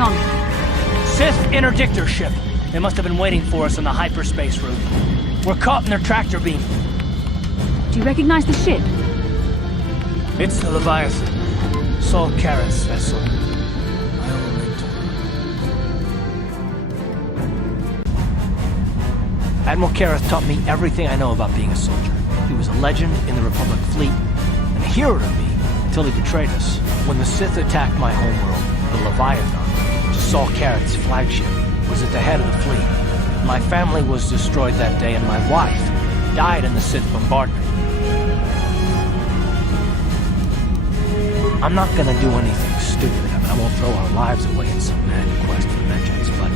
going on? Sith interdictor ship. They must have been waiting for us on the hyperspace route. We're caught in their tractor beam. Do you recognize the ship? It's the Leviathan. Saul Karras' vessel. Admiral Karras taught me everything I know about being a soldier. He was a legend in the Republic fleet, and a hero to me until he betrayed us. When the Sith attacked my homeworld, the Leviathan, which is Saul Karras' flagship, was at the head of the fleet. My family was destroyed that day, and my wife died in the Sith bombardment. I'm not gonna do anything stupid. I won't throw our lives away in some mad quest for vengeance, but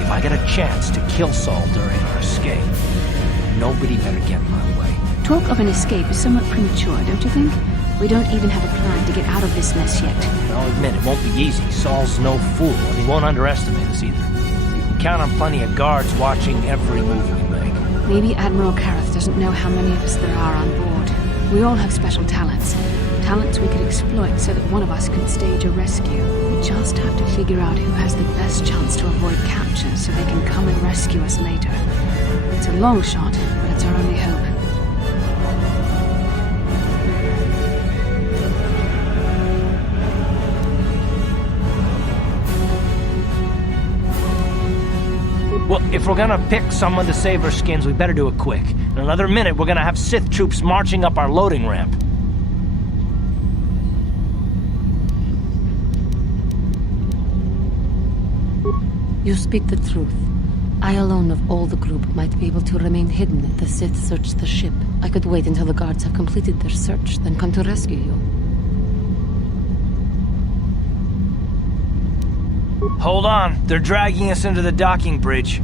if I get a chance to kill Saul during our escape, nobody better get in my way. Talk of an escape is somewhat premature, don't you think? We don't even have a plan to get out of this mess yet. I'll admit, it won't be easy. Saul's no fool, and he won't underestimate us either. You can count on plenty of guards watching every move we make. Maybe Admiral Karras doesn't know how many of us there are on board. We all have special talents. Talents we could exploit so that one of us could stage a rescue. We just have to figure out who has the best chance to avoid capture so they can come and rescue us later. It's a long shot, but it's our only hope. Well, if we're gonna pick someone to save our skins, we better do it quick. In another minute, we're gonna have Sith troops marching up our loading ramp. You speak the truth. I alone of all the group might be able to remain hidden if the Sith search the ship. I could wait until the guards have completed their search, then come to rescue you. Hold on, they're dragging us into the docking bridge.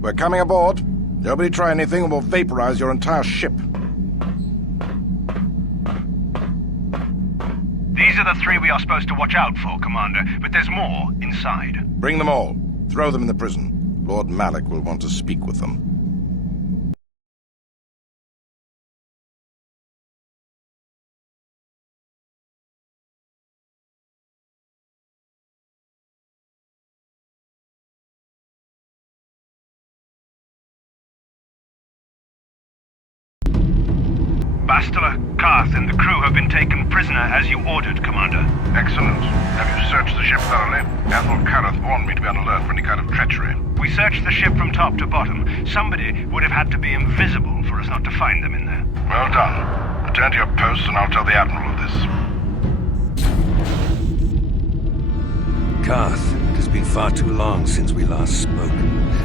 We're coming aboard. Nobody try anything or we'll vaporize your entire ship. These are the three we are supposed to watch out for, Commander, but there's more inside. Bring them all. Throw them in the prison. Lord Malak will want to speak with them. Bastila, Karth, and the crew have been taken prisoner as you ordered, Commander. Excellent. Have you searched the ship thoroughly? Admiral Karth warned me to be on alert for any kind of treachery. We searched the ship from top to bottom. Somebody would have had to be invisible for us not to find them in there. Well done. Return to your posts and I'll tell the Admiral of this. Karth, it has been far too long since we last spoke.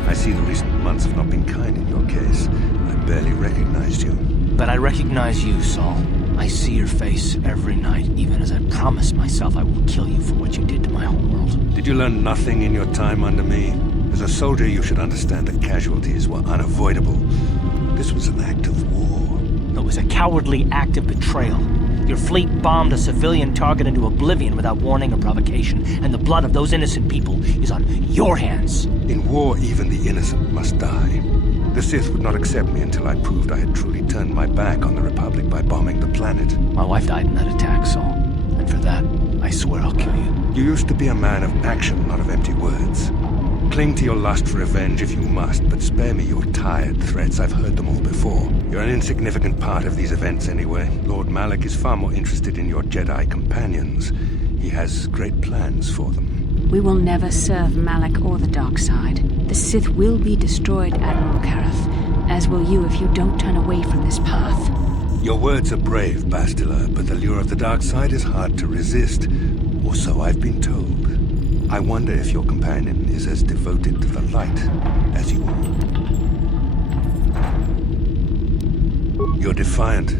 I see the recent months have not been kind in your case. I barely recognized you. But I recognize you, Saul. I see your face every night, even as I promised myself I will kill you for what you did to my homeworld. Did you learn nothing in your time under me? As a soldier, you should understand that casualties were unavoidable. This was an act of war. It was a cowardly act of betrayal. Your fleet bombed a civilian target into oblivion without warning or provocation, and the blood of those innocent people is on your hands. In war, even the innocent must die. The Sith would not accept me until I proved I had truly turned my back on the Republic by bombing the planet. My wife died in that attack, Saul. And for that, I swear I'll kill you. You used to be a man of action, not of empty words. Cling to your lust for revenge if you must, but spare me your tired threats. I've heard them all before. You're an insignificant part of these events anyway. Lord Malak is far more interested in your Jedi companions. He has great plans for them. We will never serve Malak or the dark side. The Sith will be destroyed, Admiral Karras, as will you if you don't turn away from this path. Your words are brave, Bastila, but the lure of the dark side is hard to resist. Or so I've been told. I wonder if your companion is as devoted to the light as you are. You're defiant.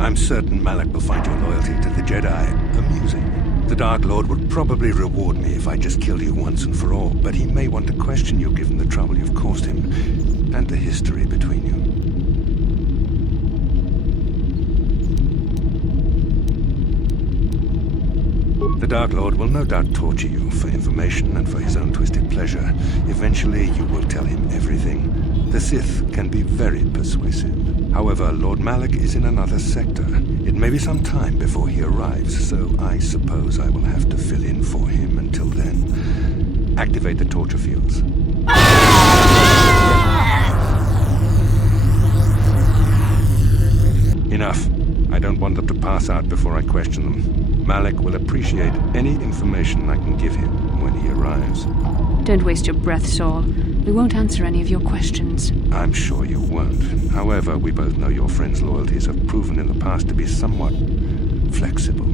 I'm certain Malak will find your loyalty to the Jedi amusing. The Dark Lord would probably reward me if I just killed you once and for all, but he may want to question you given the trouble you've caused him, and the history between you. The Dark Lord will no doubt torture you for information and for his own twisted pleasure. Eventually, you will tell him everything. The Sith can be very persuasive. However, Lord Malik is in another sector. It may be some time before he arrives, so I suppose I will have to fill in for him until then. Activate the torture fields. Enough. I don't want them to pass out before I question them. Malik will appreciate any information I can give him when he arrives. Don't waste your breath, Saul. We won't answer any of your questions. I'm sure you won't. However, we both know your friend's loyalties have proven in the past to be somewhat flexible.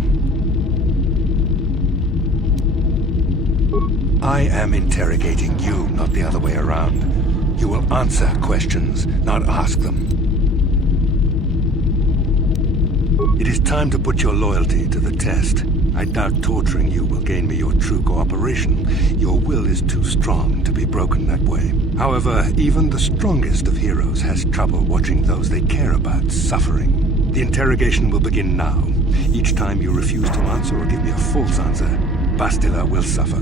I am interrogating you, not the other way around. You will answer questions, not ask them. It is time to put your loyalty to the test. I doubt torturing you will gain me your true cooperation. Your will is too strong to be broken that way. However, even the strongest of heroes has trouble watching those they care about suffering. The interrogation will begin now. Each time you refuse to answer or give me a false answer, Bastila will suffer.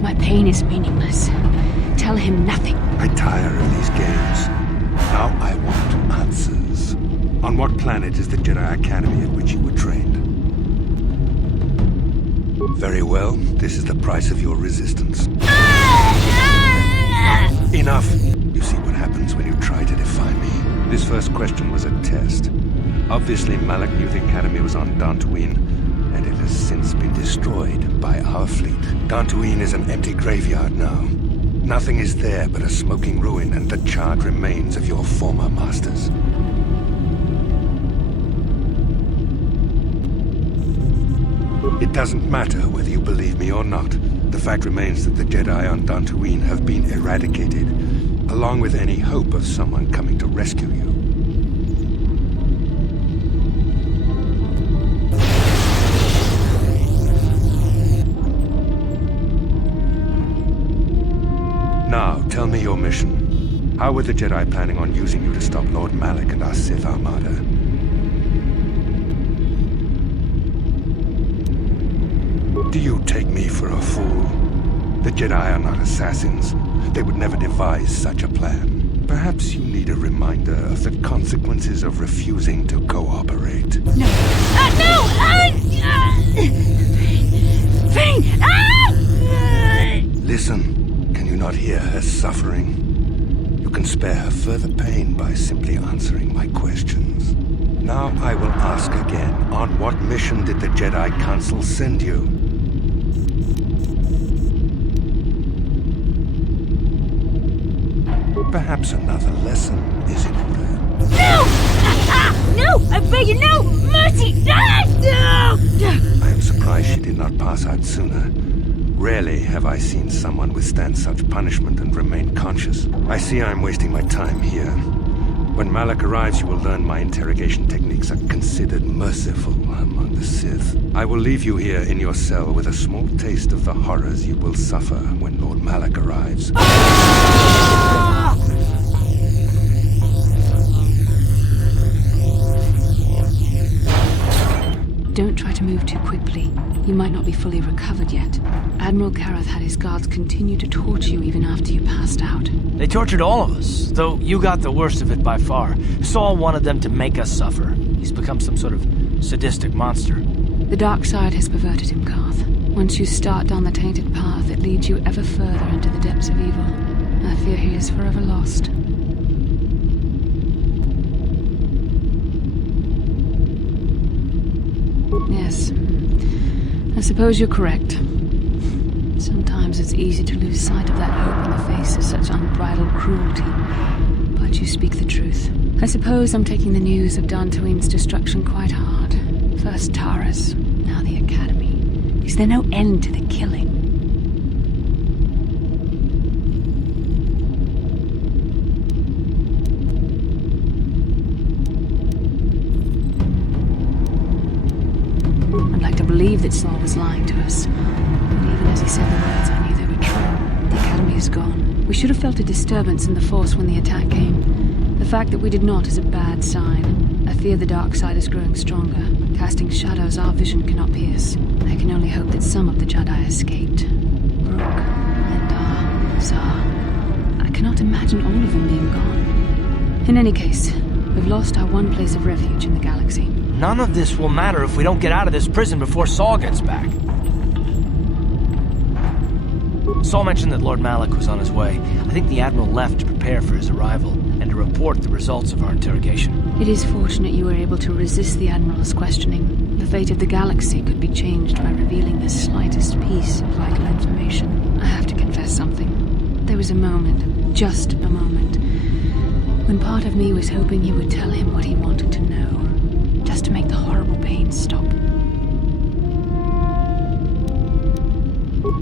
My pain is meaningless. Tell him nothing. I tire of these games. Now I want answers. On what planet is the Jedi Academy at which you were trained? Very well. This is the price of your resistance. Enough! You see what happens when you try to defy me. This first question was a test. Obviously, Malik knew the Academy was on Dantooine, and it has since been destroyed by our fleet. Dantooine is an empty graveyard now. Nothing is there but a smoking ruin and the charred remains of your former masters. It doesn't matter whether you believe me or not. The fact remains that the Jedi on Dantooine have been eradicated, along with any hope of someone coming to rescue you. Now, tell me your mission. How were the Jedi planning on using you to stop Lord Malik and our Sith Armada? Do you take me for a fool? The Jedi are not assassins. They would never devise such a plan. Perhaps you need a reminder of the consequences of refusing to cooperate. No. No! Fane! Listen. Can you not hear her suffering? You can spare her further pain by simply answering my questions. Now I will ask again, on what mission did the Jedi Council send you? Perhaps another lesson is in order. No! No! I beg you, no! Mercy! No! I am surprised she did not pass out sooner. Rarely have I seen someone withstand such punishment and remain conscious. I see I'm wasting my time here. When Malik arrives, you will learn my interrogation techniques are considered merciful among the Sith. I will leave you here in your cell with a small taste of the horrors you will suffer when Lord Malik arrives. Don't try to move too quickly. You might not be fully recovered yet. Admiral Kareth had his guards continue to torture you even after you passed out. They tortured all of us, though you got the worst of it by far. Saul wanted them to make us suffer. He's become some sort of sadistic monster. The dark side has perverted him, Karth. Once you start down the tainted path, it leads you ever further into the depths of evil. I fear he is forever lost. Yes. I suppose you're correct. Sometimes it's easy to lose sight of that hope in the face of such unbridled cruelty. But you speak the truth. I suppose I'm taking the news of Dantooine's destruction quite hard. First Taras, now the Academy. Is there no end to the killing? I'd like to believe that Saul was lying to us. But even as he said the words, I knew they were true. The Academy is gone. We should have felt a disturbance in the Force when the attack came. The fact that we did not is a bad sign. I fear the dark side is growing stronger, casting shadows our vision cannot pierce. I can only hope that some of the Jedi escaped. Rook, Endar, Zar. cannot imagine all of them being gone. In any case, we've lost our one place of refuge in the galaxy. None of this will matter if we don't get out of this prison before Saul gets back. Saul mentioned that Lord Malik was on his way. I think the Admiral left to prepare for his arrival and to report the results of our interrogation. It is fortunate you were able to resist the Admiral's questioning. The fate of the galaxy could be changed by revealing the slightest piece of vital information. I have to confess something. There was a moment, just a moment, when part of me was hoping you would tell him what he wanted to know, just to make the horrible pain stop.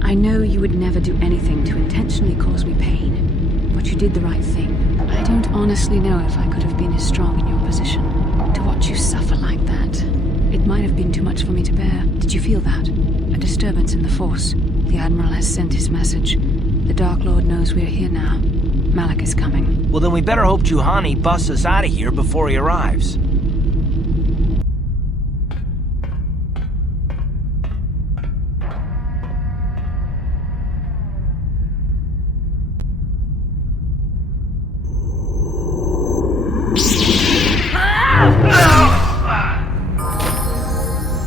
I know you would never do anything to intentionally cause me pain, but you did the right thing. I don't honestly know if I could have been as strong in your position. To watch you suffer like that, it might have been too much for me to bear. Did you feel that? A disturbance in the Force. The Admiral has sent his message. The Dark Lord knows we're here now. Malik is coming. Well, then we better hope Juhani busts us out of here before he arrives.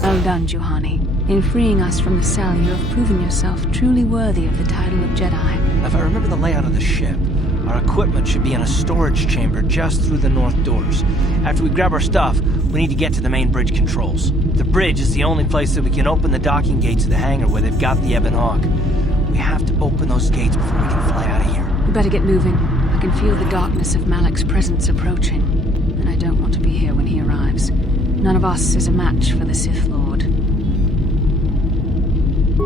Well done, Juhani. In freeing us from the cell, you have proven yourself truly worthy of the title of Jedi. If I remember the layout of the ship, our equipment should be in a storage chamber just through the north doors. After we grab our stuff, we need to get to the main bridge controls. The bridge is the only place that we can open the docking gates of the hangar where they've got the Ebon Hawk. We have to open those gates before we can fly out of here. We better get moving. I can feel the darkness of Malik's presence approaching, and I don't want to be here when he arrives. None of us is a match for the Sith Lord.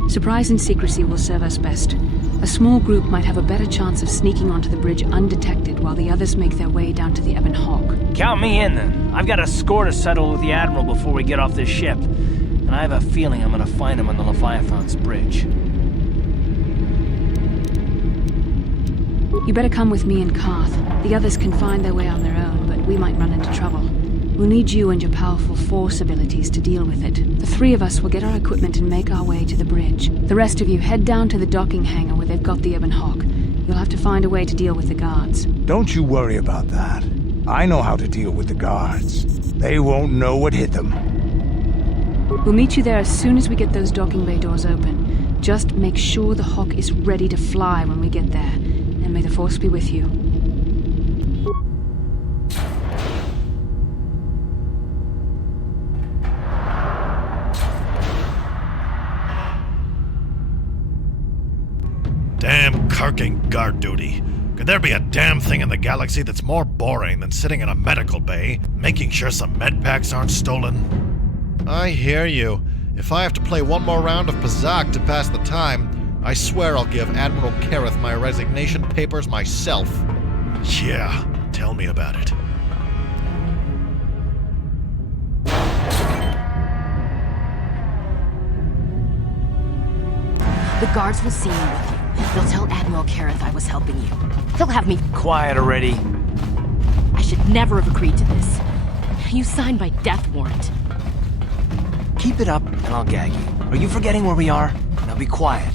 Surprise and secrecy will serve us best. A small group might have a better chance of sneaking onto the bridge undetected while the others make their way down to the Ebon Hawk. Count me in, then. I've got a score to settle with the Admiral before we get off this ship. And I have a feeling I'm gonna find him on the Leviathan's bridge. You better come with me and Karth. The others can find their way on their own, but we might run into trouble. We'll need you and your powerful Force abilities to deal with it. The three of us will get our equipment and make our way to the bridge. The rest of you head down to the docking hangar where they've got the Ebon Hawk. You'll have to find a way to deal with the guards. Don't you worry about that. I know how to deal with the guards. They won't know what hit them. We'll meet you there as soon as we get those docking bay doors open. Just make sure the Hawk is ready to fly when we get there. And may the Force be with you. Damn carking guard duty. Could there be a damn thing in the galaxy that's more boring than sitting in a medical bay, making sure some med packs aren't stolen? I hear you. If I have to play one more round of Pazak to pass the time, I swear I'll give Admiral Kareth my resignation papers myself. Yeah, tell me about it. The guards will see me with you. They'll tell Admiral Kareth I was helping you. He'll have me... Quiet already. I should never have agreed to this. You signed my death warrant. Keep it up, and I'll gag you. Are you forgetting where we are? Now be quiet.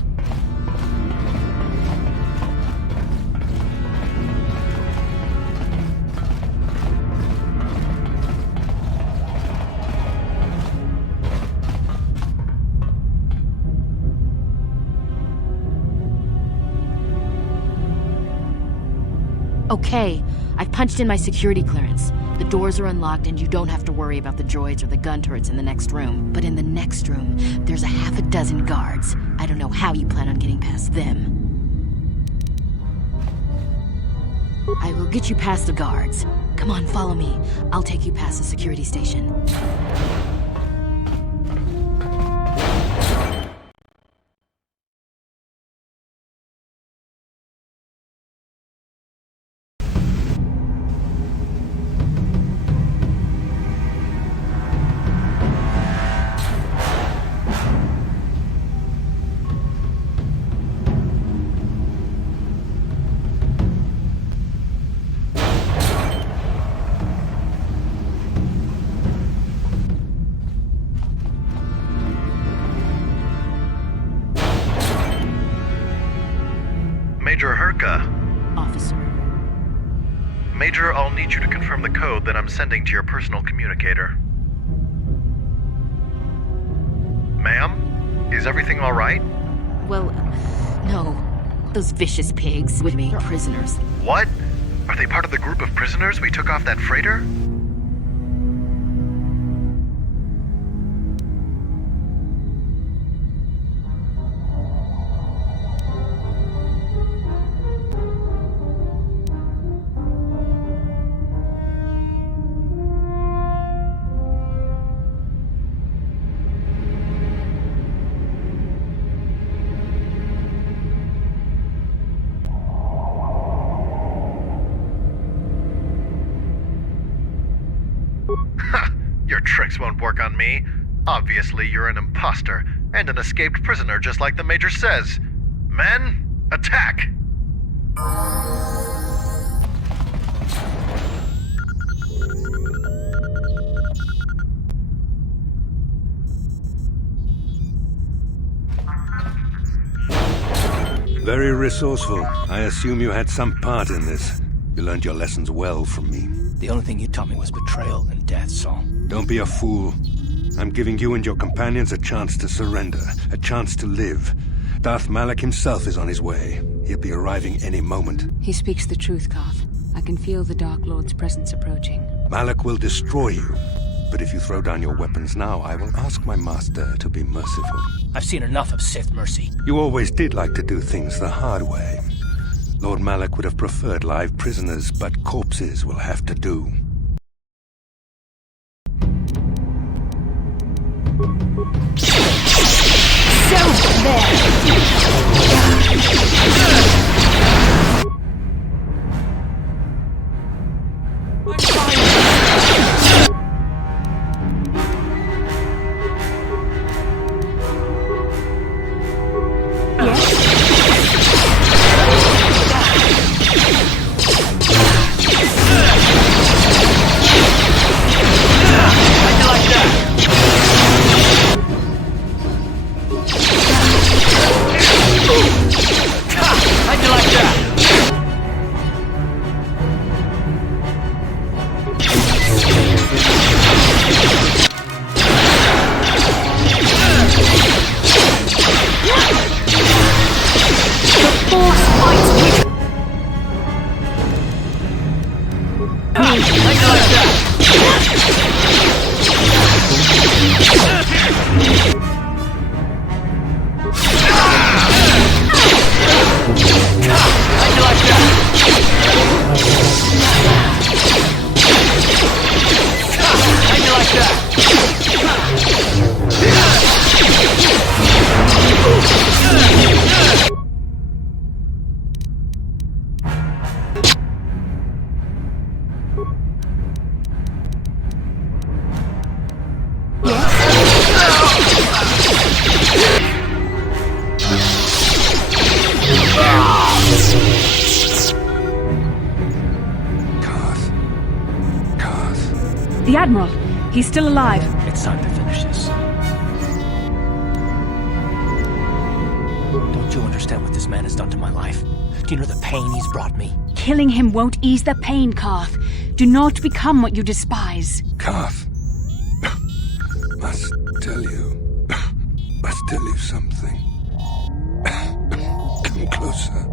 Okay, I've punched in my security clearance. The doors are unlocked and you don't have to worry about the droids or the gun turrets in the next room. But in the next room, there's a half a dozen guards. I don't know how you plan on getting past them. I will get you past the guards. Come on, follow me. I'll take you past the security station. Major Herka. Officer. Major, I'll need you to confirm the code that I'm sending to your personal communicator. Ma'am? Is everything all right? Well, no. Those vicious pigs with me are prisoners. What? Are they part of the group of prisoners we took off that freighter? Your tricks won't work on me. Obviously, you're an imposter and an escaped prisoner, just like the Major says. Men, attack! Very resourceful. I assume you had some part in this. You learned your lessons well from me. The only thing you taught me was betrayal and death, Saul. Don't be a fool. I'm giving you and your companions a chance to surrender, a chance to live. Darth Malak himself is on his way. He'll be arriving any moment. He speaks the truth, Carth. I can feel the Dark Lord's presence approaching. Malak will destroy you. But if you throw down your weapons now, I will ask my master to be merciful. I've seen enough of Sith mercy. You always did like to do things the hard way. Lord Malak would have preferred live prisoners, but corpses will have to do. So there! The Admiral! He's still alive! It's time to finish this. Don't you understand what this man has done to my life? Do you know the pain he's brought me? Killing him won't ease the pain, Carth. Do not become what you despise. Carth, must tell you something. Come closer.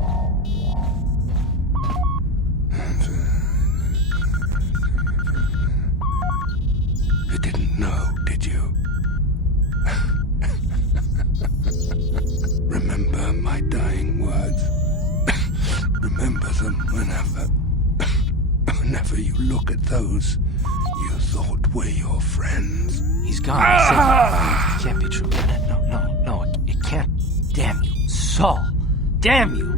You didn't know, did you? Remember my dying words. Remember them whenever you look at those you thought were your friends. He's gone. It can't be true, can it? No, it can't. Damn you, Saul. Damn you.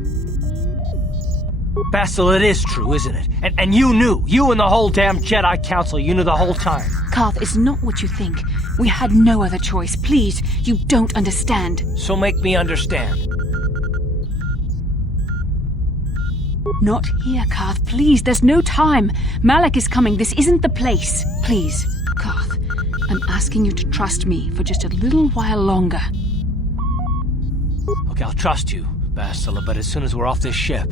Bastille, it is true, isn't it? And you knew. You and the whole damn Jedi Council, you knew the whole time. Carth, it's not what you think. We had no other choice. Please, you don't understand. So make me understand. Not here, Carth. Please, there's no time. Malak is coming. This isn't the place. Please, Carth, I'm asking you to trust me for just a little while longer. Okay, I'll trust you, Bastille, but as soon as we're off this ship,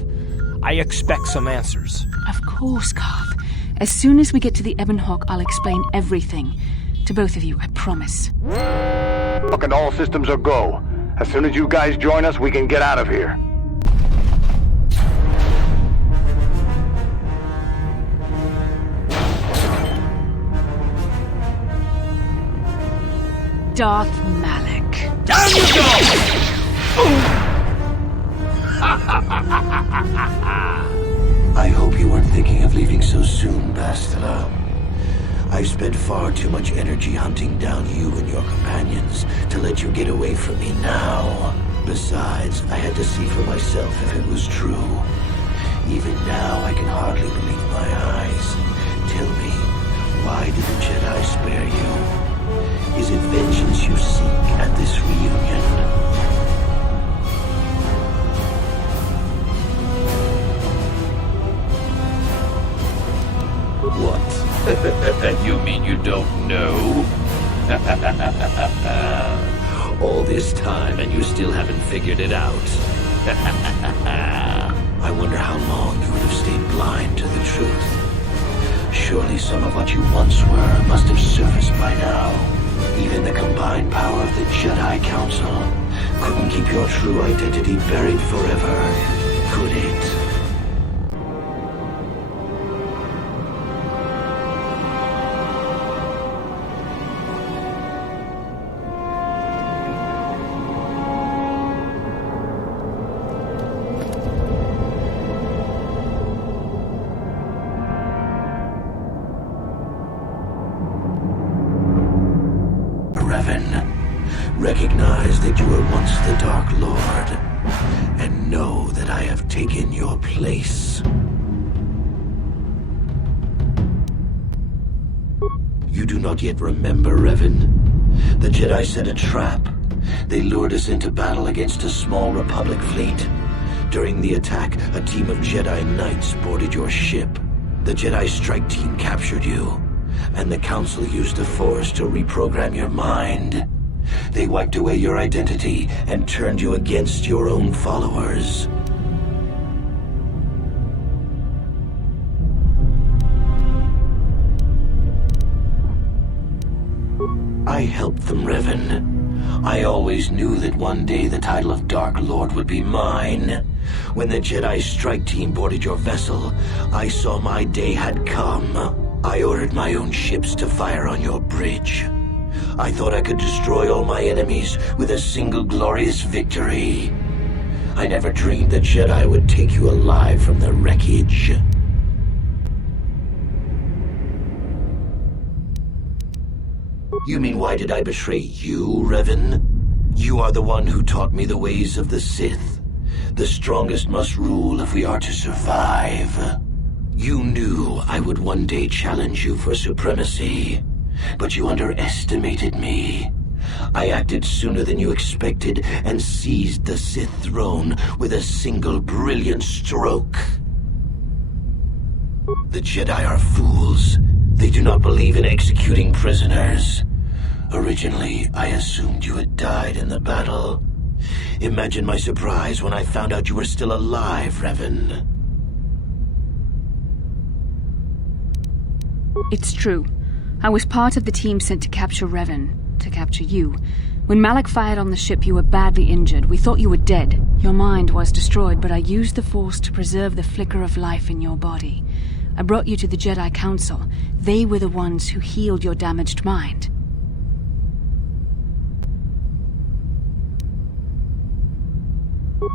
I expect some answers. Of course, Garth. As soon as we get to the Ebon Hawk, I'll explain everything. To both of you, I promise. Look, and all systems are go. As soon as you guys join us, we can get out of here. Darth Malik. Down you go! I hope you weren't thinking of leaving so soon, Bastila. I've spent far too much energy hunting down you and your companions to let you get away from me now. Besides, I had to see for myself if it was true. Even now, I can hardly believe my eyes. Tell me, why did the Jedi spare you? Is it vengeance you seek at this reunion? What? You mean you don't know? All this time and you still haven't figured it out. I wonder how long you would have stayed blind to the truth. Surely some of what you once were must have surfaced by now. Even the combined power of the Jedi Council couldn't keep your true identity buried forever, could it? Recognize that you were once the Dark Lord, and know that I have taken your place. You do not yet remember, Revan? The Jedi set a trap. They lured us into battle against a small Republic fleet. During the attack, a team of Jedi Knights boarded your ship. The Jedi strike team captured you, and the Council used the Force to reprogram your mind. They wiped away your identity and turned you against your own followers. I helped them, Revan. I always knew that one day the title of Dark Lord would be mine. When the Jedi strike team boarded your vessel, I saw my day had come. I ordered my own ships to fire on your bridge. I thought I could destroy all my enemies with a single glorious victory. I never dreamed the Jedi would take you alive from the wreckage. You mean why did I betray you, Revan? You are the one who taught me the ways of the Sith. The strongest must rule if we are to survive. You knew I would one day challenge you for supremacy. But you underestimated me. I acted sooner than you expected and seized the Sith throne with a single brilliant stroke. The Jedi are fools. They do not believe in executing prisoners. Originally, I assumed you had died in the battle. Imagine my surprise when I found out you were still alive, Revan. It's true. I was part of the team sent to capture Revan, to capture you. When Malik fired on the ship, you were badly injured. We thought you were dead. Your mind was destroyed, but I used the Force to preserve the flicker of life in your body. I brought you to the Jedi Council. They were the ones who healed your damaged mind.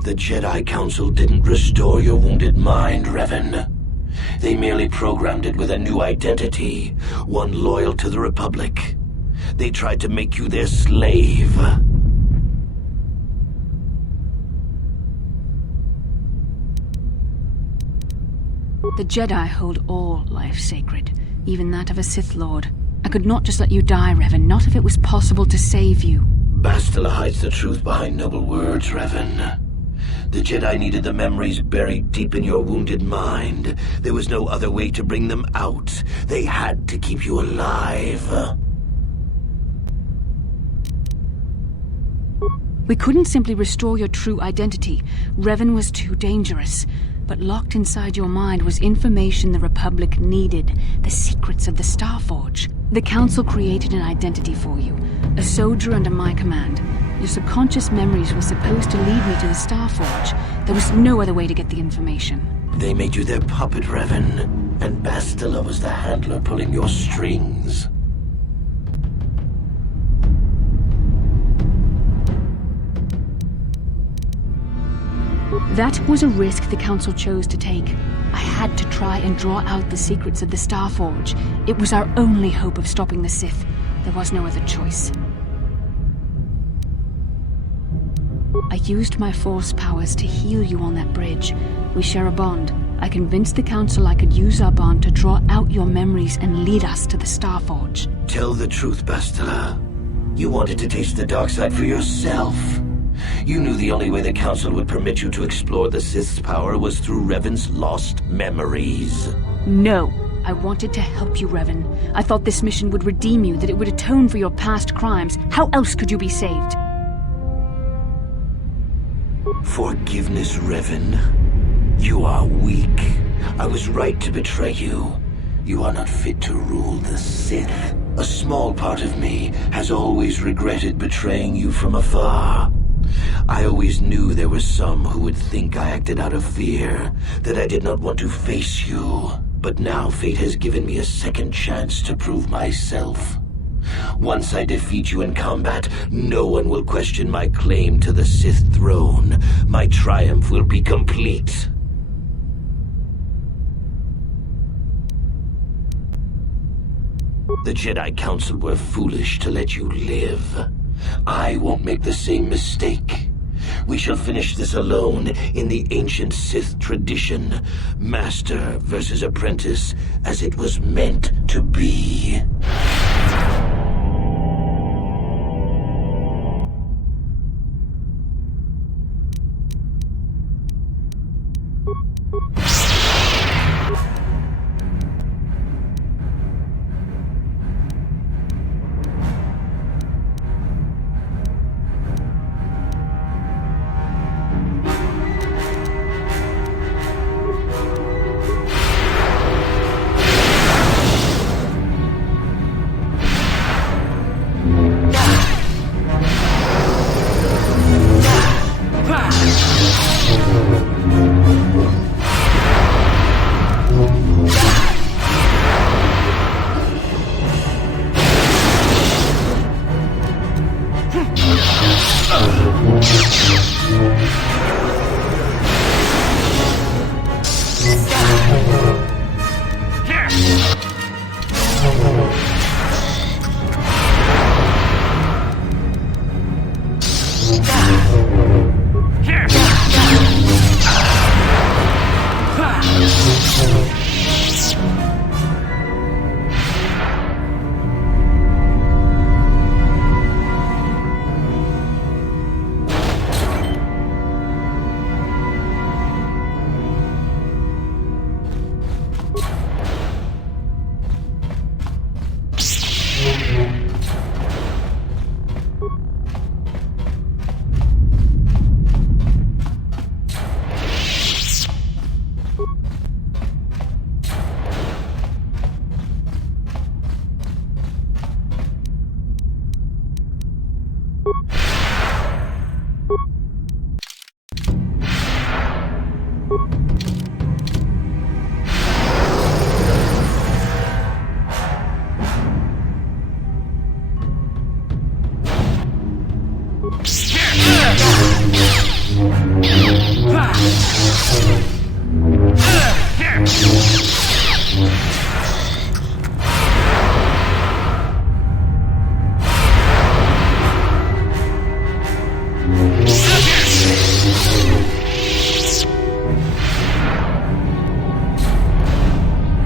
The Jedi Council didn't restore your wounded mind, Revan. They merely programmed it with a new identity, one loyal to the Republic. They tried to make you their slave. The Jedi hold all life sacred, even that of a Sith Lord. I could not just let you die, Revan, not if it was possible to save you. Bastila hides the truth behind noble words, Revan. The Jedi needed the memories buried deep in your wounded mind. There was no other way to bring them out. They had to keep you alive. We couldn't simply restore your true identity. Revan was too dangerous. But locked inside your mind was information the Republic needed, the secrets of the Starforge. The Council created an identity for you, a soldier under my command. Your subconscious memories were supposed to lead me to the Starforge. There was no other way to get the information. They made you their puppet, Revan, and Bastila was the handler pulling your strings. That was a risk the Council chose to take. I had to try and draw out the secrets of the Starforge. It was our only hope of stopping the Sith. There was no other choice. I used my Force powers to heal you on that bridge. We share a bond. I convinced the Council I could use our bond to draw out your memories and lead us to the Starforge. Tell the truth, Bastila. You wanted to taste the dark side for yourself. You knew the only way the Council would permit you to explore the Sith's power was through Revan's lost memories. No. I wanted to help you, Revan. I thought this mission would redeem you, that it would atone for your past crimes. How else could you be saved? Forgiveness, Revan. You are weak. I was right to betray you. You are not fit to rule the Sith. A small part of me has always regretted betraying you from afar. I always knew there were some who would think I acted out of fear, that I did not want to face you. But now fate has given me a second chance to prove myself. Once I defeat you in combat, no one will question my claim to the Sith throne. My triumph will be complete. The Jedi Council were foolish to let you live. I won't make the same mistake. We shall finish this alone in the ancient Sith tradition. Master versus apprentice, as it was meant to be.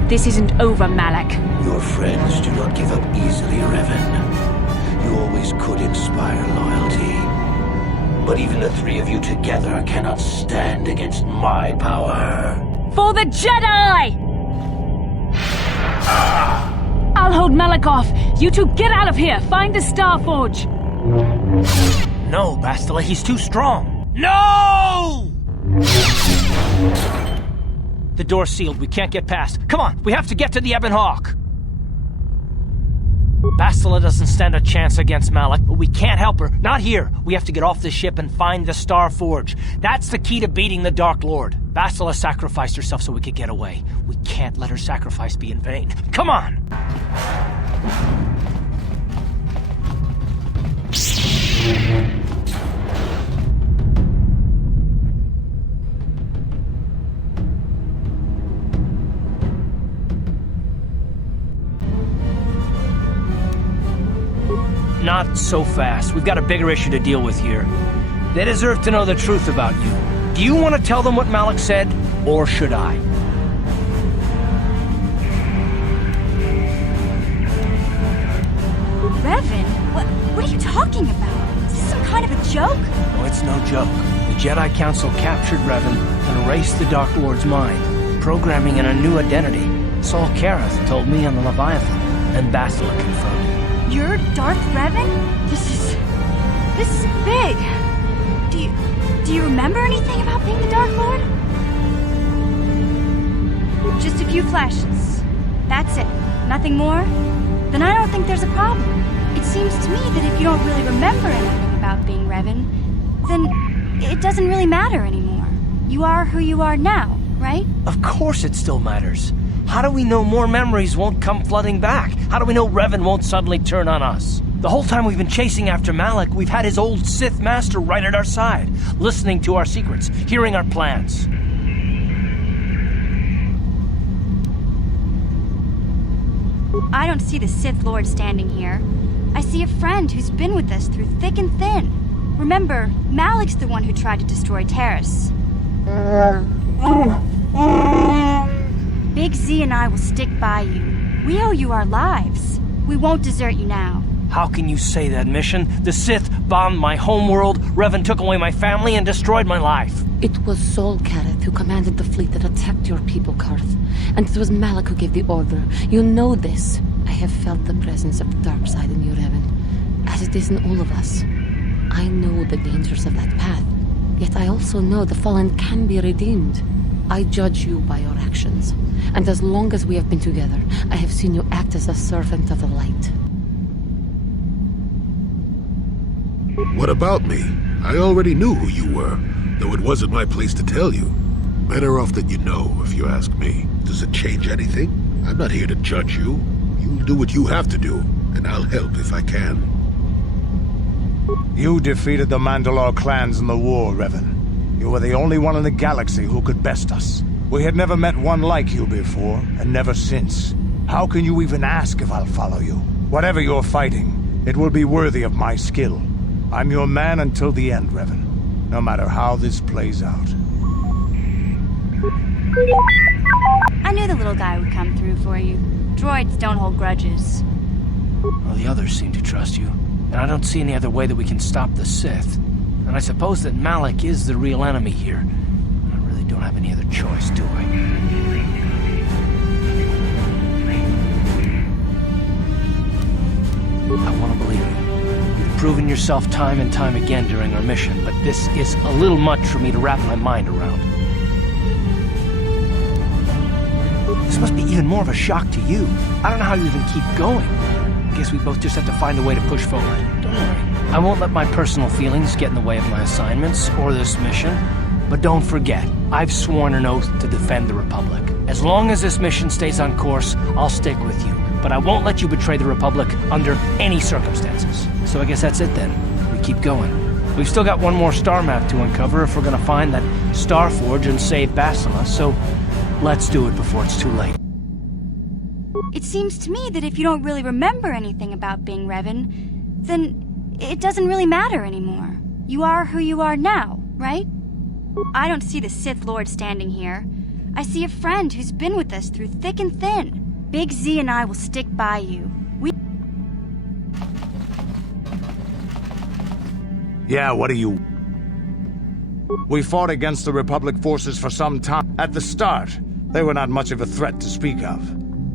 This isn't over, Malak. Your friends do not give up easily, Revan. You always could inspire loyalty. But even the three of you together cannot stand against my power. For the Jedi! I'll hold Malak off. You two get out of here. Find the Starforge. No, Bastila, he's too strong. No! The door's sealed. We can't get past. Come on, we have to get to the Ebon Hawk. Bastila doesn't stand a chance against Malik, but we can't help her. Not here. We have to get off the ship and find the Star Forge. That's the key to beating the Dark Lord. Bastila sacrificed herself so we could get away. We can't let her sacrifice be in vain. Come on! Not so fast. We've got a bigger issue to deal with here. They deserve to know the truth about you. Do you want to tell them what Malik said, or should I? Revan? What are you talking about? Is this some kind of a joke? No, it's no joke. The Jedi Council captured Revan and erased the Dark Lord's mind, programming in a new identity. Saul Kareth told me on the Leviathan, and Bastila confirmed it. You're Darth Revan? This is big. Do you remember anything about being the Dark Lord? Just a few flashes. That's it. Nothing more? Then I don't think there's a problem. It seems to me that if you don't really remember anything about being Revan, then it doesn't really matter anymore. You are who you are now, right? Of course it still matters. How do we know more memories won't come flooding back? How do we know Revan won't suddenly turn on us? The whole time we've been chasing after Malik, we've had his old Sith master right at our side, listening to our secrets, hearing our plans. I don't see the Sith Lord standing here. I see a friend who's been with us through thick and thin. Remember, Malik's the one who tried to destroy Terrace. Big Z and I will stick by you. We owe you our lives. We won't desert you now. How can you say that, Mission? The Sith bombed my homeworld, Revan took away my family, and destroyed my life. It was Saul Kareth who commanded the fleet that attacked your people, Karth. And it was Malik who gave the order. You know this. I have felt the presence of the dark side in you, Revan, as it is in all of us. I know the dangers of that path, yet I also know the fallen can be redeemed. I judge you by your actions, and as long as we have been together, I have seen you act as a servant of the light. What about me? I already knew who you were, though it wasn't my place to tell you. Better off that you know, if you ask me. Does it change anything? I'm not here to judge you. You'll do what you have to do, and I'll help if I can. You defeated the Mandalore clans in the war, Revan. You were the only one in the galaxy who could best us. We had never met one like you before, and never since. How can you even ask if I'll follow you? Whatever you're fighting, it will be worthy of my skill. I'm your man until the end, Revan. No matter how this plays out. I knew the little guy would come through for you. Droids don't hold grudges. Well, the others seem to trust you, and I don't see any other way that we can stop the Sith. And I suppose that Malik is the real enemy here. I really don't have any other choice, do I? I want to believe you. You've proven yourself time and time again during our mission, but this is a little much for me to wrap my mind around. This must be even more of a shock to you. I don't know how you even keep going. I guess we both just have to find a way to push forward. Don't worry. I won't let my personal feelings get in the way of my assignments or this mission. But don't forget, I've sworn an oath to defend the Republic. As long as this mission stays on course, I'll stick with you. But I won't let you betray the Republic under any circumstances. So I guess that's it then. We keep going. We've still got one more star map to uncover if we're gonna find that Star Forge and save Bastila, so let's do it before it's too late. It seems to me that if you don't really remember anything about being Revan, then it doesn't really matter anymore. You are who you are now, right? I don't see the Sith Lord standing here. I see a friend who's been with us through thick and thin. Big Z and I will stick by you. Yeah, what do you... We fought against the Republic forces for some time. At the start, they were not much of a threat to speak of.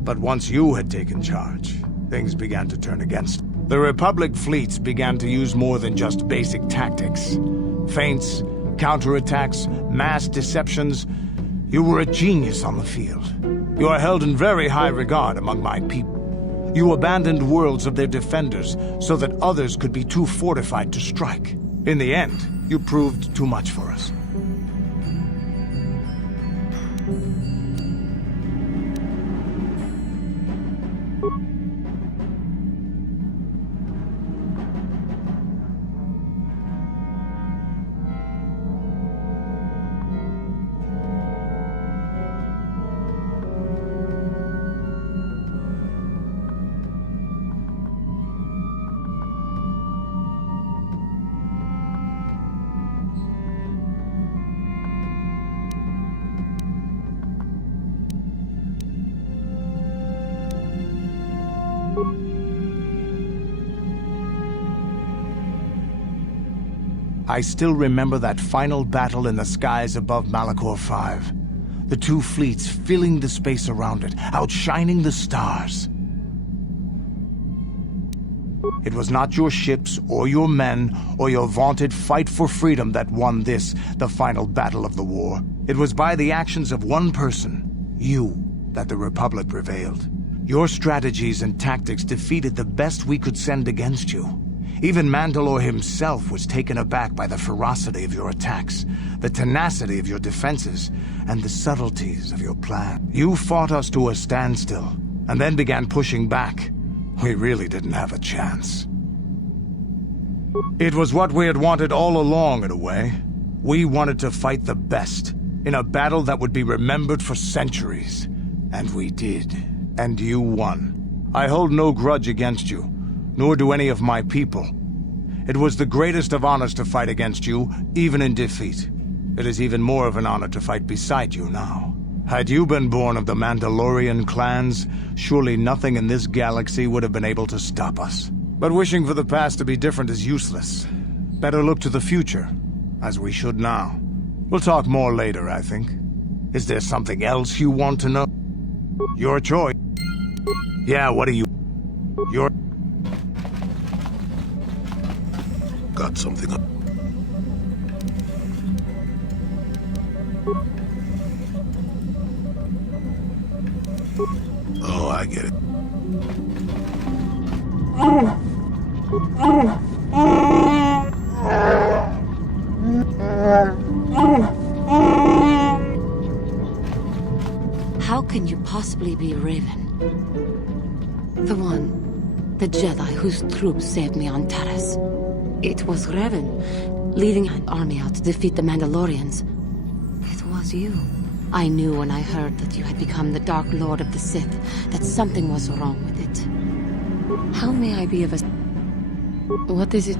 But once you had taken charge, things began to turn against. The Republic fleets began to use more than just basic tactics. Feints, counterattacks, mass deceptions. You were a genius on the field. You are held in very high regard among my people. You abandoned worlds of their defenders so that others could be too fortified to strike. In the end, you proved too much for us. I still remember that final battle in the skies above Malachor 5. The two fleets filling the space around it, outshining the stars. It was not your ships, or your men, or your vaunted fight for freedom that won this, the final battle of the war. It was by the actions of one person, you, that the Republic prevailed. Your strategies and tactics defeated the best we could send against you. Even Mandalore himself was taken aback by the ferocity of your attacks, the tenacity of your defenses, and the subtleties of your plan. You fought us to a standstill, and then began pushing back. We really didn't have a chance. It was what we had wanted all along, in a way. We wanted to fight the best, in a battle that would be remembered for centuries. And we did. And you won. I hold no grudge against you, nor do any of my people. It was the greatest of honors to fight against you, even in defeat. It is even more of an honor to fight beside you now. Had you been born of the Mandalorian clans, surely nothing in this galaxy would have been able to stop us. But wishing for the past to be different is useless. Better look to the future, as we should now. We'll talk more later, I think. Is there something else you want to know? Your choice. Yeah, what do you... Your... Got something up. Oh, I get it. How can you possibly be Raven? The Jedi whose troops saved me on Taris. It was Raven, leading an army out to defeat the Mandalorians. It was you. I knew when I heard that you had become the Dark Lord of the Sith, that something was wrong with it. How may I be of a... What is it?